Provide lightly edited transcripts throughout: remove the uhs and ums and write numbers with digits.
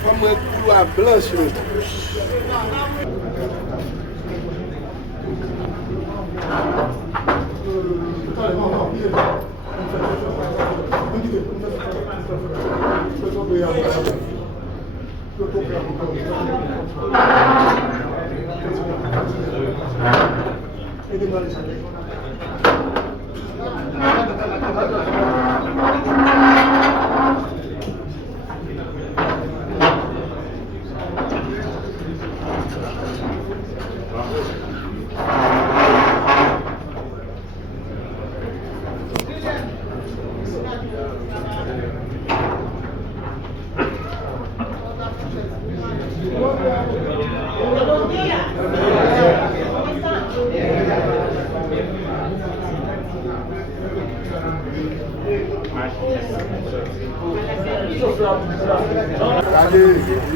Como é que a blanche,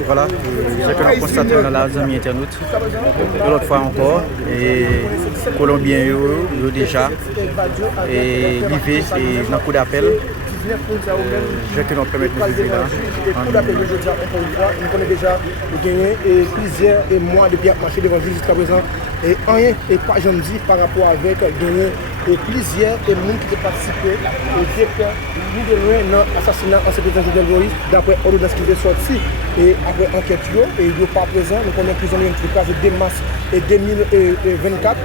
Voilà, ce que nous constatons dans la zone internaute, l'autre fois encore, et Colombiens ont déjà arrivé dans le coup d'appel. Je vais nous permettre de vivre là. Nous connaissons déjà gagné plusieurs mois de bien marché devant ville jusqu'à présent. Et rien et pas j'en dis par rapport avec gagner et plusieurs monde qui ont participé au directeur nous de loin dans l'assassinat en sécurité Jovenel Moïse d'après ordonnance qui est sortie et après enquête et il n'est pas présent. Nous connaissons plus ou moins le cas de 2 mars 2024.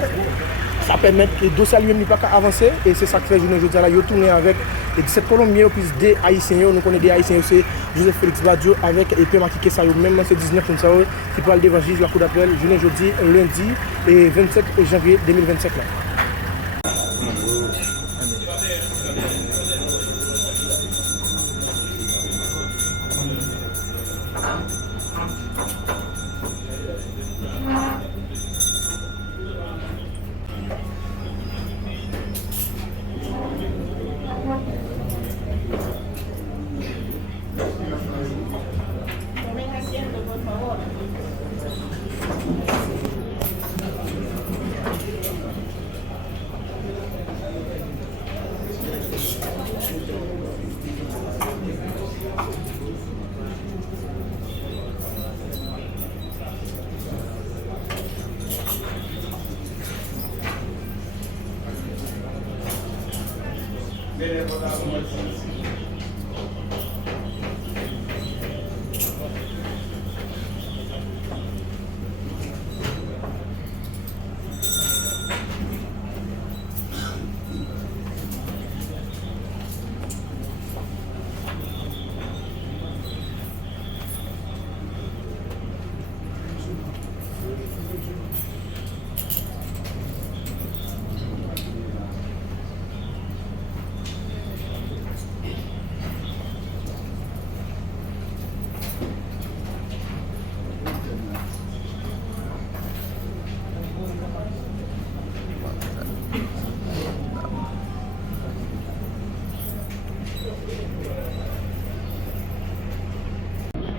Ça permet que le dossier lui-même n'est pas avancer et c'est ça que fait journée aujourd'hui là il tourné avec 17 Colombiens plus des Haïtiens. Nous connaissons des Haïtiens aussi, Joseph Félix Badio avec et Pierre Marquis Kessa même c'est 19 qui parle devant juge la cour d'appel journée aujourd'hui lundi et 27 janvier 2025 là.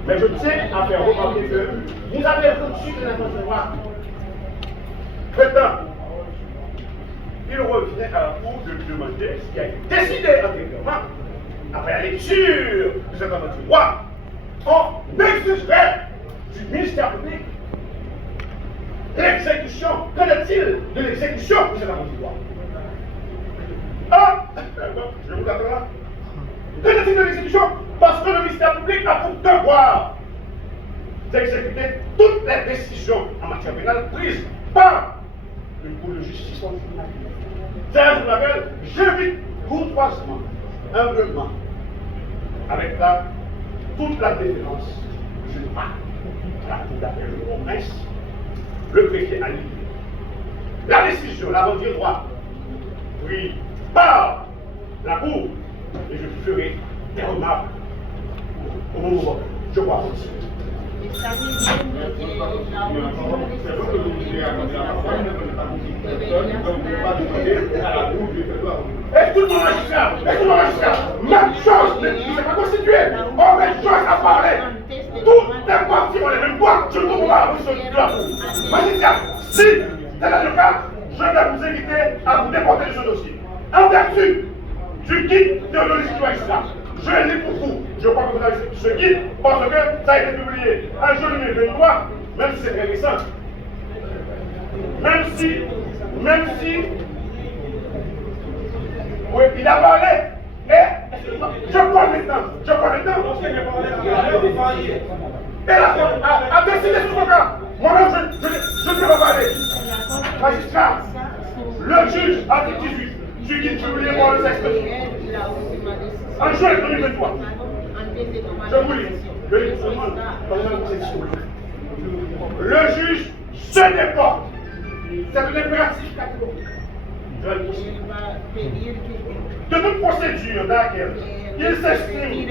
Mais je tiens à faire remarquer que vous avez reçu de l'information. Maintenant, il revient à vous de demander ce qui a été décidé antérieurement, après la lecture de cet amendement, on exigerait du ministère public l'exécution. Qu'en est-il de l'exécution de cet amendement? Ah, je vous attends là. Qu'en est-il de l'exécution? Parce que le ministère public a pour devoir d'exécuter toutes les décisions en matière pénale prises par une cour de justice. C'est pour laquelle j'invite courtoisement, humblement, avec toute la déférence, je ne pas la cour d'appel de promesse, le préfet à l'île. La décision, la vendue droit, prise par la cour, et je ferai des remarques au nouveau. Je crois. Écoute mon magistrat, même chose ne s'est pas constituée. On met chose à parler. Toutes les parties ont les mêmes points. Je ne comprends pas la position de la Cour. Magistrat, si tel est le cas, je vais vous inviter à vous déporter de ce dossier. En vertu du guide théologique du magistrat, je l'ai pour vous. Je crois que vous avez ce guide parce que ça a été publié en juin 2023, même si c'est très récent. Même si, oui, il a parlé. Et, je prends maintenant. Et la Cour a décidé sur son cas. Moi-même, je ne peux pas parler. Magistrat, le juge, article 18, du guide publié par le sexe en juin 2023. Je vous lis. Le juge se déporte. C'est un impératif catégorique. De toute procédure dans laquelle il s'estime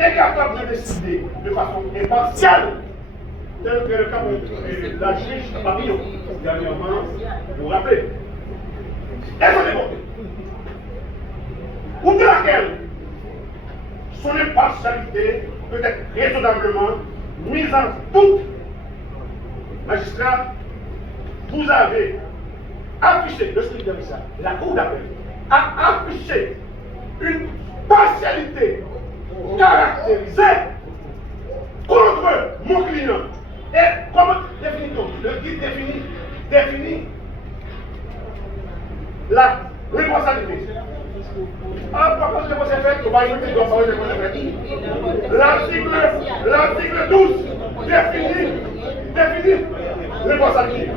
incapable de décider de façon impartiale, tel que le cas de la juge Papillon, dernièrement, vous vous rappelez, elle se déporte. Ou de laquelle son impartialité peut être raisonnablement mise en doute. Magistrat, vous avez affiché, le script de la Cour d'appel a affiché une partialité caractérisée contre mon client. Et comment définit-on? Le guide définit la responsabilité. Pourquoi je vous ai fait? On va écouter donc parler de mon l'article 12 définit responsabilité.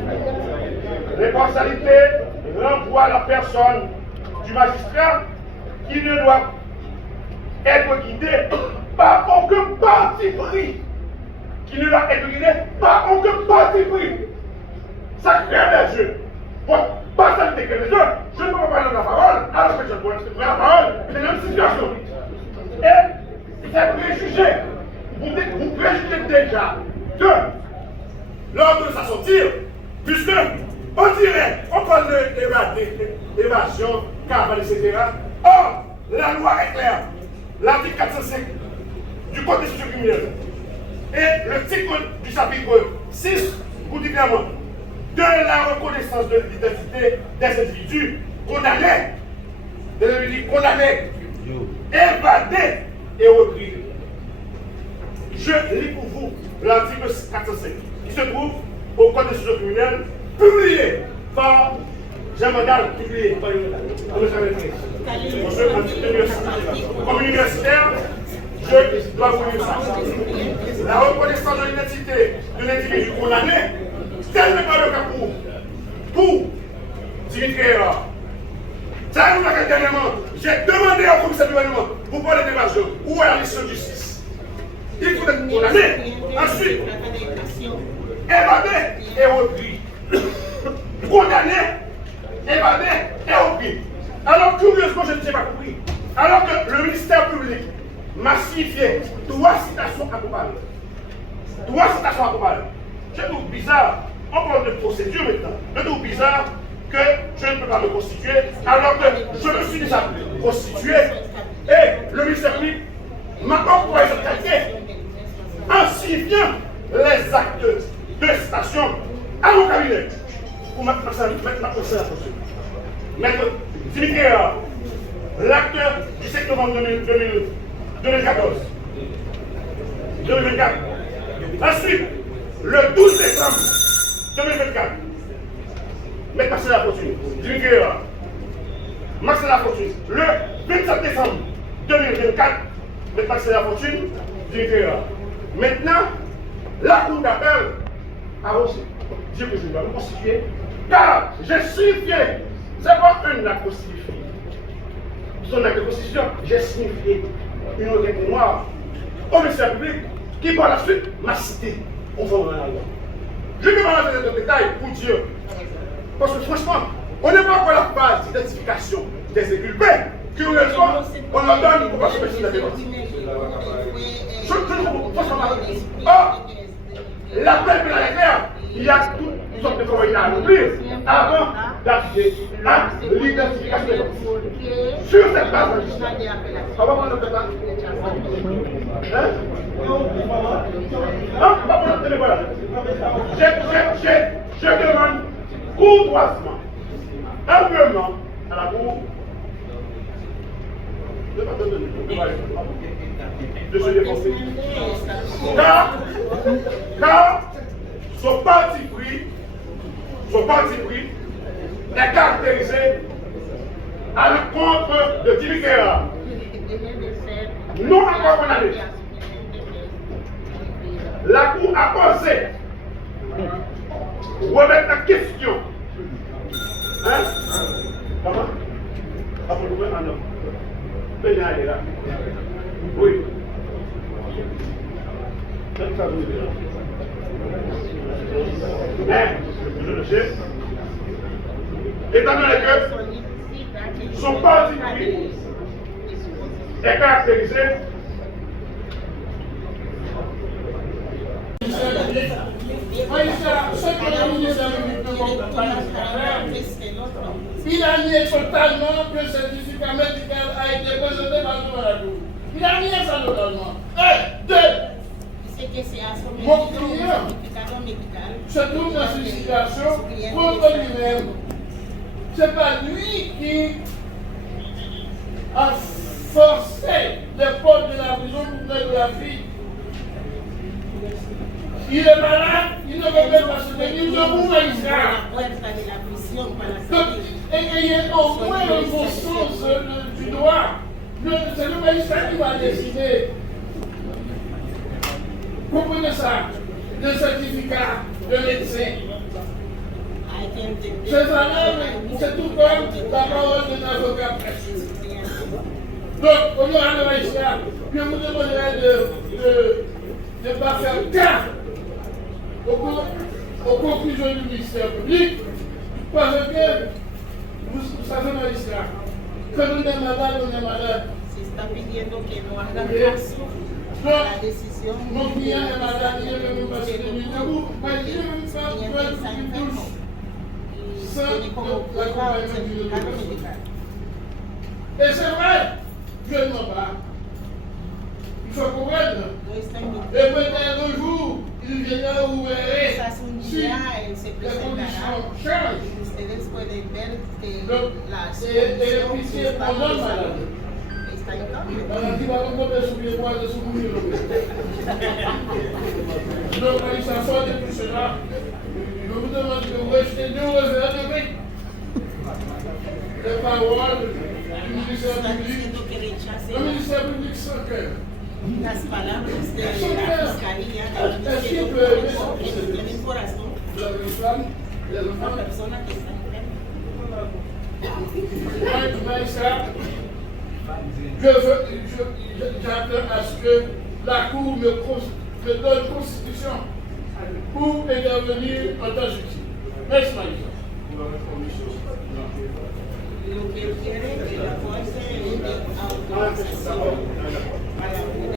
Responsabilité renvoie la personne du magistrat qui ne doit être guidé par aucun parti pris. Qui ne doit être guidé par aucun parti pris. Ça crée des jeux. Bon, pas ça crée des jeux. Je ne peux pas parler de la parole, alors que je dois exprimer la parole. C'est la même situation. Et c'est préjugé. Vous préjugez déjà que lors de sa sortie, puisque on dirait, on parle d'évasion, cavale, etc. Or, la loi est claire. L'article 405 du Code des procédures criminelles et le titre du chapitre 6 vous dit clairement de la reconnaissance de l'identité des individus condamnés, évadés et repris. Je lis pour vous l'article 405 qui se trouve au Code des procédures criminelles, publié par Jean Mandal, publié par comme universitaire, je dois vous dire ça. La reconnaissance de l'identité de l'individu condamné, tel n'est pas le cas pour Dimitri Erard. Ça, dernièrement, j'ai demandé au commissaire du gouvernement pour parler d'évasion ou à la mission de justice. Il faut être condamné. Ensuite, évadé et repris. Condamné, évadé et repris. Alors, curieusement, je ne sais pas compris. Alors que le ministère public m'a signifié 3 citations accompagnées. 3 citations accompagnées. Je trouve bizarre, on parle de procédure maintenant, je trouve bizarre que je ne peux pas me constituer alors que je me suis déjà constitué et le ministère public m'a envoyé cette qualité en signifiant les actes de citation à mon cabinet pour mettre ça à la procédure. Maître Dimitri Erard, l'acte du 7 novembre 2014. Ensuite, le 12 décembre 2024, Maître Marcel Lafortune, Dimitri Erard, Marcel Lafortune. Le 27 décembre 2024, Maître Marcel Lafortune, Dimitri Erard. Maintenant, la Cour d'appel a aussi dit que je dois me constituer car j'ai signifié, c'est pas un acte signifié. Son acte de constitution, j'ai signifié une règle noire au ministère public qui par la suite m'a cité conformément à la loi. Je ne vais pas rentrer dans le détail pour dire, parce que franchement, on n'est pas encore à la phase d'identification des inculpés. Curieusement, on leur donne pour passer sur la défense. Or, l'appel pénal est clair. Il y a toutes sortes de formalités à accomplir avant d'accéder à l'identification des domiciles. Sur cette base, on va prendre le pétale. Hein? Non, pas pour le téléphone. Je demande courtoisement, humblement à la cour de se défoncer. Car son parti pris est caractérisé à l'encontre de Timi Kera. Non encore condamné. La Cour a pensé remettre la question. Hein? Comment? Après le gouvernement, non. Ben, il est là. Oui. C'est ça, vous mais, je le sais, étant donné que son parti pris est caractérisé il a nié totalement que le certificat médical a été présenté par la Cour. Il a nié ça totalement. Un, deux. Mon client se trouve dans une situation contre lui-même. Ce n'est pas lui qui a forcé les portes de la prison pour prendre la fille. Il est malade, il ne veut même pas se tenir debout, magistrat. Donc, il y a au moins une bon sens du droit. C'est le magistrat qui va décider. Comprenez ça, le certificat de médecin. C'est tout comme la parole d'un avocat précieux. Donc, au niveau de magistrat, je vous demanderai de ne pas faire cas aux conclusions du ministère public, parce que vous savez, magistrat, quand on est malade, on est malade. La decisión mon client est malade, il est même pas sur le debout, mais il est même pas sur le douche. Sans l'accompagnement du médical. Et c'est vrai, je ne mens pas. Il faut comprendre. Et peut-être un jour, il viendra vous verrez si les conditions changent. ustedes pueden ver que Donc, las c'est condiciones están pendant le malade. está en cambio. Alors, qui va nous donner sous les bois de sous mourir. Donc, il s'assoit de tout cela. Je vous demande de vous rejeter deux revers de paix. Les paroles du ministère Están public. diciendo que rechacen Le ministère public sans cœur. las palabras de la fiscalía diciendo que no tienen corazón, Vous avez une femme, vous avez une una femme. persona que está enferma. Magistrat, j'attends à ce que la Cour me donne constitution pour intervenir en tant que justice. Merci, magistrat. Lo que quiere que la fuerza de autorización para